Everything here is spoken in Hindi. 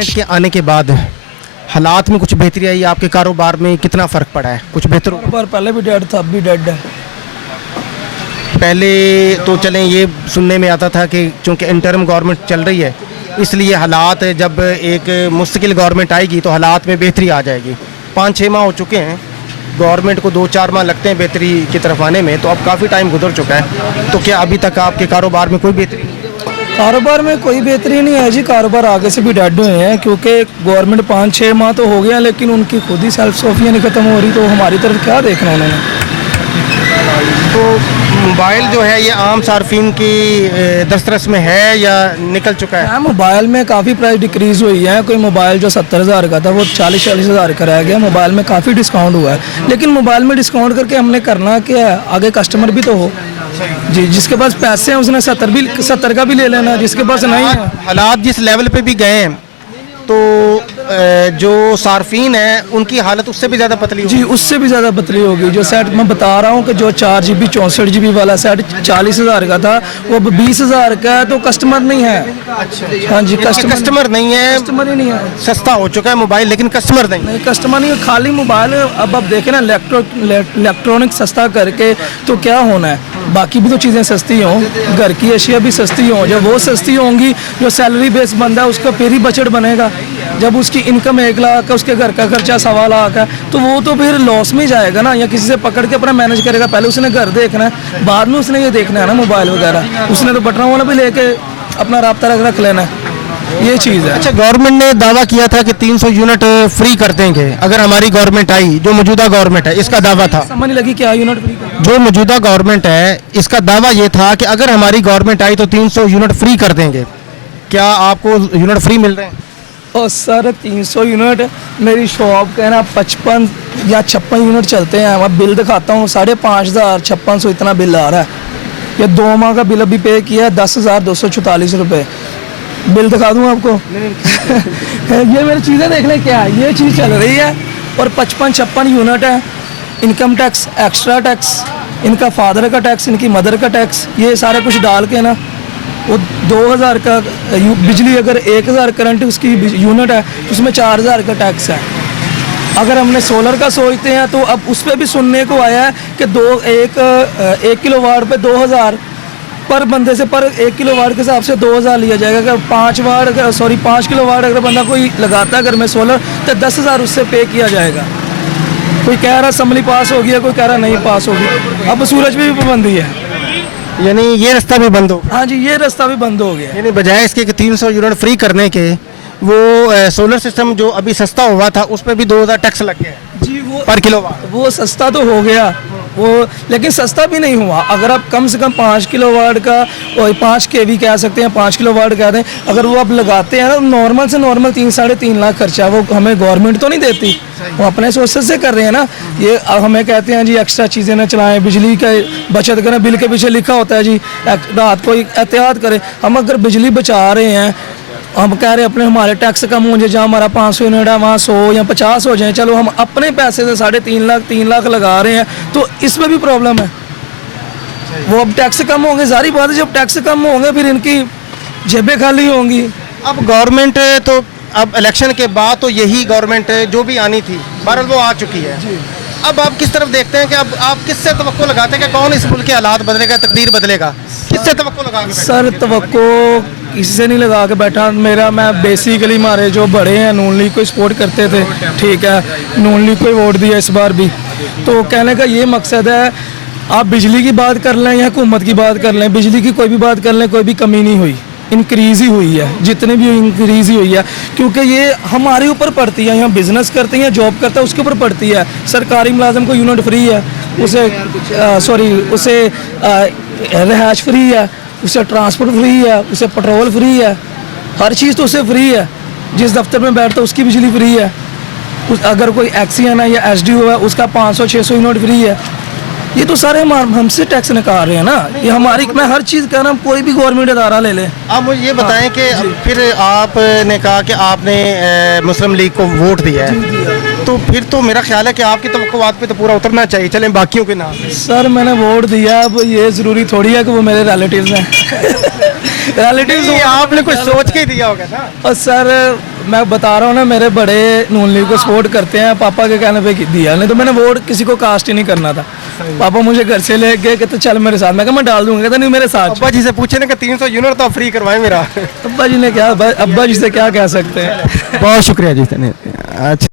गवर्नमेंट के आने के बाद हालात में कुछ बेहतरी आई, आपके कारोबार में कितना फ़र्क पड़ा है, कुछ बेहतर हुआ? पर पहले भी डेड था, अब भी डेड है। पहले तो चलें ये सुनने में आता था कि चूँकि इंटरिम गवर्नमेंट चल रही है इसलिए हालात, जब एक मुस्तकिल गवर्नमेंट आएगी तो हालात में बेहतरी आ जाएगी। 5-6 माह हो चुके हैं, गवर्नमेंट को 2-4 माह लगते हैं बेहतरी की तरफ आने में, तो अब काफ़ी टाइम गुजर चुका है। तो क्या अभी तक आपके कारोबार में कोई बेहतरी नहीं? कारोबार में कोई बेहतरी नहीं है जी, कारोबार आगे से भी डेड हुए हैं क्योंकि गवर्नमेंट 5-6 माह तो हो गया लेकिन उनकी खुद ही सेल्फ सोफिया नहीं ख़त्म हो रही, तो हमारी तरफ क्या देखना उन्होंने। तो मोबाइल जो है ये आम सार्फिन की दस्तरस में है या निकल चुका है? हाँ, मोबाइल में काफ़ी प्राइस डिक्रीज़ हुई है। कोई मोबाइल जो 70,000 का था वो 40-40 हज़ार का रह गया। मोबाइल में काफ़ी डिस्काउंट हुआ है, लेकिन मोबाइल में डिस्काउंट करके हमने करना क्या है, आगे कस्टमर भी तो हो जी। जिसके पास पैसे हैं उसने 70 का भी ले लेना, जिसके पास नहीं है। हालात जिस लेवल पे भी गए हैं तो जो सार्फिन है उनकी हालत उससे भी ज़्यादा पतली जी, उससे भी ज़्यादा पतली होगी। जो सेट मैं बता रहा हूँ कि जो 4 GB 64 GB वाला सेट 40,000 का था वो अब 20,000 का है, तो कस्टमर नहीं है। अच्छा, हाँ जी, कस्टमर नहीं है, कस्टमर ही नहीं है। सस्ता हो चुका है मोबाइल लेकिन कस्टमर नहीं। कस्टमर नहीं, खाली मोबाइल। अब आप देखें ना, इलेक्ट्रॉनिक सस्ता करके तो क्या होना है, बाकी भी तो चीज़ें सस्ती हों, घर की अशिया भी सस्ती हों। जब वो सस्ती होंगी, जो सैलरी बेस बंदा है उसका फिर ही बजट बनेगा। जब उसकी इनकम 1 लाख है, उसके घर का खर्चा 1.25 लाख है, तो वो तो फिर लॉस में जाएगा ना, या किसी से पकड़ के अपना मैनेज करेगा। पहले उसने घर देखना है, बाद में उसने ये देखना है ना मोबाइल वगैरह। उसने तो बटन वाला भी लेके अपना राब्ता रख लेना है, ये चीज़ है। अच्छा, गवर्नमेंट ने दावा किया था कि 300 यूनिट फ्री कर देंगे अगर हमारी गवर्नमेंट आई, जो मौजूदा गवर्नमेंट है इसका दावा था। समझ नहीं लगी क्या यूनिट फ्री कर? जो मौजूदा गवर्नमेंट है इसका दावा ये था कि अगर हमारी गवर्नमेंट आई तो 300 यूनिट फ्री कर देंगे। क्या आपको यूनिट फ्री मिल रहे हैं? और सर 300 यूनिट, मेरी शॉप का है ना 55 या 56 यूनिट चलते हैं। मैं बिल दिखाता हूँ, 5,500 5600 इतना बिल आ रहा है। ये 2 माह का बिल अभी पे किया है, 10,244 रुपये। बिल दिखा दूँ आपको? ये मेरी चीज़ें देख लें, क्या है ये चीज़ चल रही है। और 55-56 यूनिट है। इनकम टैक्स, एक्स्ट्रा टैक्स, इनका फादर का टैक्स, इनकी मदर का टैक्स, ये सारा कुछ डाल के ना वो 2,000 का बिजली, अगर 1,000 करंट उसकी यूनिट है तो उसमें 4,000 का टैक्स है। अगर हमने सोलर का सोचते हैं तो अब उस पर भी सुनने को आया है कि 1 किलोवाट पे 2,000 पर बंदे से, पर 1 किलोवाट के हिसाब से 2,000 लिया जाएगा। अगर 5 किलोवाट अगर बंदा कोई लगाता है घर में सोलर तो 10,000 उससे पे किया जाएगा। कोई कह रहा असम्बली पास हो गया, कोई कह रहा नहीं पास होगी। अब सूरज भी पाबंदी है, यानी ये रास्ता भी बंद हो? हाँ जी, ये रास्ता भी बंद हो गया। यानी बजाय इसके कि 300 यूनिट फ्री करने के, वो सोलर सिस्टम जो अभी सस्ता हुआ था उस पर भी 2,000 टैक्स लग गया जी। वो पर किलोवाट। वो सस्ता तो हो गया वो, लेकिन सस्ता भी नहीं हुआ। अगर आप कम से कम 5 किलोवाट का, और 5 kV कह सकते हैं, 5 किलोवाट कह दें, अगर वो आप लगाते हैं ना, नॉर्मल से नॉर्मल 3-3.5 लाख खर्चा वो हमें गवर्नमेंट तो नहीं देती, वो अपने सोर्सेज से कर रहे हैं ना। ये हमें कहते हैं जी एक्स्ट्रा चीज़ें ना चलाएं, बिजली का बचत करें, बिल के पीछे लिखा होता है जी रात को एहतियात करें। हम अगर बिजली बचा रहे हैं, हम कह रहे हैं अपने हमारे टैक्स कम हो जाए, जहाँ हमारा 500 यूनिट है वहाँ 100 या 50 हो जाए, चलो हम अपने पैसे से 3.5 लाख लगा रहे हैं, तो इसमें भी प्रॉब्लम है। वो अब टैक्स कम होंगे, सारी बात है, जब टैक्स कम होंगे फिर इनकी जेबें खाली होंगी। अब गवर्नमेंट तो, अब इलेक्शन के बाद तो यही गवर्नमेंट जो भी आनी थी बहरहाल वो आ चुकी है। अब आप किस तरफ देखते हैं कि अब आप किससे तवक्को लगाते हैं कि कौन इस मुल्क के हालात बदलेगा, तकदीर बदलेगा? किससे तवक्को लगा के? सर तवक्को किसी से नहीं लगा के बैठा। मैं बेसिकली हमारे जो बड़े हैं नून लीग को सपोर्ट करते थे, ठीक है, नून लीग को ही वोट दिया इस बार भी। तो कहने का ये मकसद है, आप बिजली की बात कर लें या हुकूमत की बात कर लें, बिजली की कोई भी बात कर लें, कोई भी कमी नहीं हुई, इंक्रीज़ ही हुई है, जितनी भी इंक्रीज़ ही हुई है, क्योंकि ये हमारे ऊपर पड़ती है। यहाँ बिज़नेस करते हैं, जॉब करता है, उसके ऊपर पड़ती है। सरकारी मुलाजिम को यूनिट फ्री है, उसे रिहाइश फ्री है, उसे ट्रांसपोर्ट फ्री है, उसे पेट्रोल फ्री है, हर चीज़ तो उसे फ्री है। जिस दफ्तर में बैठता है उसकी बिजली फ्री है। अगर कोई एक्सीएन है या एसडीओ है उसका 500-600 यूनिट फ्री है। ये तो सारे हमसे टैक्स निकाल रहे हैं ना, ये हमारी, मैं हर चीज़ कह रहा हूँ, कोई भी गवर्नमेंट अदारा ले ले। आप मुझे ये बताएं कि फिर आपने कहा कि आपने मुस्लिम लीग को वोट दिया है, तो फिर तो मेरा ख्याल है कि आपकी तवक्कुआत पे तो पूरा उतरना चाहिए, चलें बाकियों के नाम। सर मैंने वोट दिया, अब ये ज़रूरी थोड़ी है कि वो मेरे रिलेटिव्स हैं। रिलेटिव्स आपने कुछ सोच के दिया होगा ना। और सर मैं बता रहा हूँ ना, मेरे बड़े नून लीग को सपोर्ट करते हैं, पापा के कहने पे दिया, नहीं तो मैंने वोट किसी को कास्ट ही नहीं करना था। पापा मुझे घर से ले गए, कहते चल मेरे साथ, मैं कहा मैं डाल दूंगा, कहता नहीं मेरे साथ चल। अब्बा जी से पूछे ना कि 300 यूनिट तो फ्री करवाए मेरा। अब्बा जी ने क्या, अब्बा जी से क्या कह सकते हैं। बहुत शुक्रिया जी। अच्छा